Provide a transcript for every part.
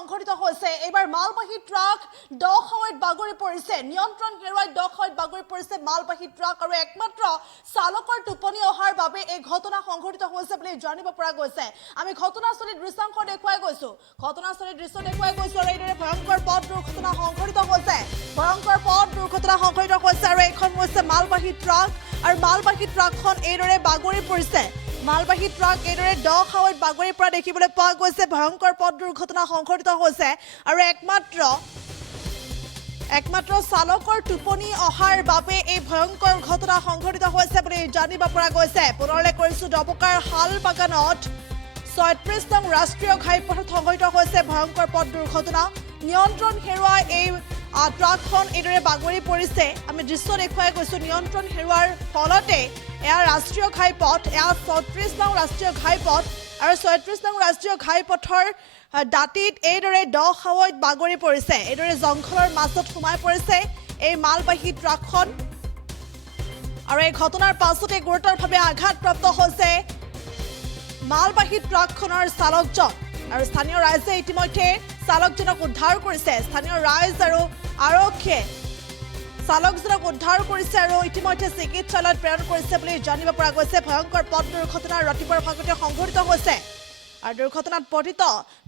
সংঘটিত হৈছে এবাৰ মালবাহী ট্ৰাক দখাৱৈত বাগৰি পৰিছে নিয়ন্ত্ৰণ হেৰুৱাই দখাৱৈত বাগৰি পৰিছে মালবাহী ট্ৰাক আৰু একমাত্ৰ চালকৰ টোপনি অহাৰ বাবে এই ঘটনা সংঘটিত হৈছে বুলি জানিব পৰা গৈছে আমি ঘটনাস্থলীৰ দৃশ্যাংশ দেখুৱাই গৈছো ঘটনাস্থলীৰ দৃশ্য দেখুৱাই গৈছো আৰু এইদৰে ভয়ংকৰ পথ দুৰ্ঘটনা সংঘটিত হৈছে আৰু এইখন হৈছে মালবাহী ট্ৰাক আৰু মালবাহী ট্ৰাকখন এইদৰে বাগৰি পৰিছে মালবাহী ট্ৰাক এইদৰে দখাৱৈত বাগৰি পৰা দেখিবলৈ পোৱা গৈছে ভয়ংকৰ পথ দুৰ্ঘটনা সংঘটিত হৈছে আৰু একমাত্ৰ চালকৰ টোপনি অহাৰ বাবে এই ভয়ংকৰ ঘটনা সংঘটিত হৈছে বুলি জানিব পৰা গৈছে পুনৰলে কৰিছো ডবকাৰ হাল বাগানত ৩৬ নং ৰাষ্ট্ৰীয় ঘাইপথত সংঘটিত হৈছে ভয়ংকৰ পথ দুৰ্ঘটনা নিয়ন্ত্ৰণ হেৰুৱাই এই ট্ৰাকখন এইদৰে বাগৰি পৰিছে আমি দৃশ্য দেখুৱাই গৈছো নিয়ন্ত্ৰণ হেৰুৱাৰ ফলতে এয়া ৰাষ্ট্ৰীয় ঘাইপথ এয়া ৩৬ নং ৰাষ্ট্ৰীয় ঘাইপথ আৰু ৩৬ নং ৰাষ্ট্ৰীয় ঘাইপথৰ দাঁতিত এইদৰে দখাৱৈত বাগৰি পৰিছে এইদৰে জংঘলৰ মাজত সোমাই পৰিছে এই মালবাহী ট্ৰাকখন আৰু এই ঘটনাৰ পাছতে গুৰুতৰভাৱে আঘাতপ্ৰাপ্ত হৈছে মালবাহী ট্ৰাকখনৰ চালকজন আৰু স্থানীয় ৰাইজে ইতিমধ্যে চালকজনক উদ্ধাৰ কৰিছে স্থানীয় ৰাইজ আৰু আৰক্ষীয়ে চালকজনক উদ্ধাৰ কৰিছে আৰু ইতিমধ্যে চিকিৎসালয়ত প্ৰেৰণ কৰিছে বুলি জানিব পৰা গৈছে ভয়ংকৰ পথ দুৰ্ঘটনা ৰাতিপুৱাৰ ভাগতে সংঘটিত হৈছে আৰু দুৰ্ঘটনাত পতিত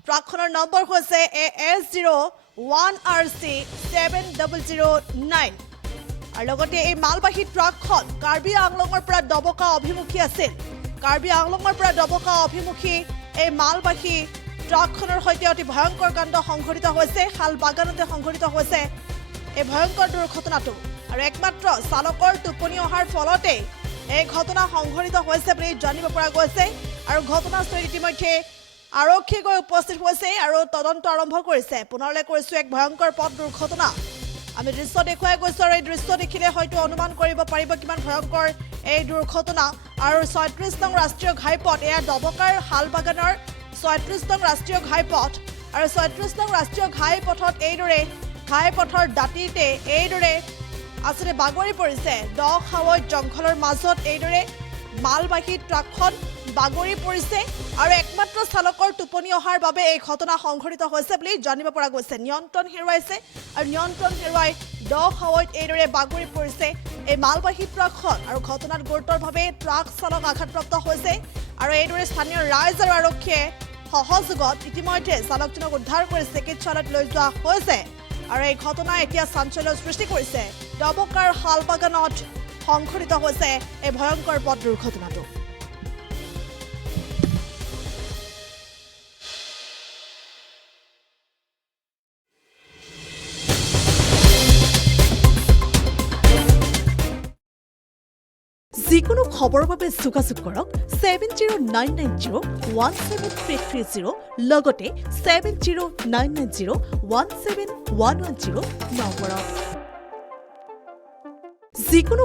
ট্ৰাকখনৰ নম্বৰ হৈছে AS01RC7009 আৰু লগতে এই মালবাহী ট্ৰাকখন কাৰ্বি আংলঙৰ পৰা ডবকা অভিমুখী আছিল কাৰ্বি আংলঙৰ পৰা ডবকা অভিমুখী এই মালবাহী ট্ৰাকখনৰ সৈতে অতি ভয়ংকৰ কাণ্ড সংঘটিত হৈছে শাল বাগানতে সংঘটিত হৈছে এই ভয়ংকৰ দুৰ্ঘটনাটো আৰু একমাত্ৰ চালকৰ টোপনি অহাৰ ফলতে এই ঘটনা সংঘটিত হৈছে বুলি জানিব পৰা গৈছে আৰু ঘটনাস্থলীত ইতিমধ্যে আৰক্ষী গৈ উপস্থিত হৈছে আৰু তদন্ত আৰম্ভ কৰিছে পুনৰলে কৰিছো এক ভয়ংকৰ পথ দুৰ্ঘটনা আমি দৃশ্য দেখুৱাই গৈছো আৰু এই দৃশ্য দেখিলে হয়তো অনুমান কৰিব পাৰিব কিমান ভয়ংকৰ এই দুৰ্ঘটনা আৰু ৩৬ নং ৰাষ্ট্ৰীয় ঘাইপথ এয়া ডবকাৰ হাল বাগানৰ ৩৬ নং ৰাষ্ট্ৰীয় ঘাইপথ আৰু ৩৬ নং ৰাষ্ট্ৰীয় ঘাইপথত এইদৰে ঘাইপথৰ দাঁতিতে এইদৰে আচলতে বাগৰি পৰিছে দখাৱৈত জংঘলৰ মাজত এইদৰে মালবাহী ট্ৰাকখন বাগৰি পৰিছে আৰু একমাত্ৰ চালকৰ টোপনি অহাৰ বাবে এই ঘটনা সংঘটিত হৈছে বুলি জানিব পৰা গৈছে নিয়ন্ত্ৰণ হেৰুৱাইছে আৰু নিয়ন্ত্ৰণ হেৰুৱাই দখাৱৈত এইদৰে বাগৰি পৰিছে এই মালবাহী ট্ৰাকখন আৰু ঘটনাত গুৰুতৰভাৱে ট্ৰাক চালক আঘাতপ্ৰাপ্ত হৈছে আৰু এইদৰে স্থানীয় ৰাইজ আৰু আৰক্ষীয়ে সহযোগত ইতিমধ্যে চালকজনক উদ্ধাৰ কৰি চিকিৎসালয়ত লৈ যোৱা হৈছে আৰু এই ঘটনা এতিয়া চাঞ্চল্যৰ সৃষ্টি কৰিছে ডবকাৰ হাল বাগানত সংঘটিত হৈছে এই ভয়ংকৰ পথ দুৰ্ঘটনাটো যিকোনো খবৰৰ বাবে যোগাযোগ কৰক 7099017330 লগতে 7099017110 নম্বৰত যিকোনো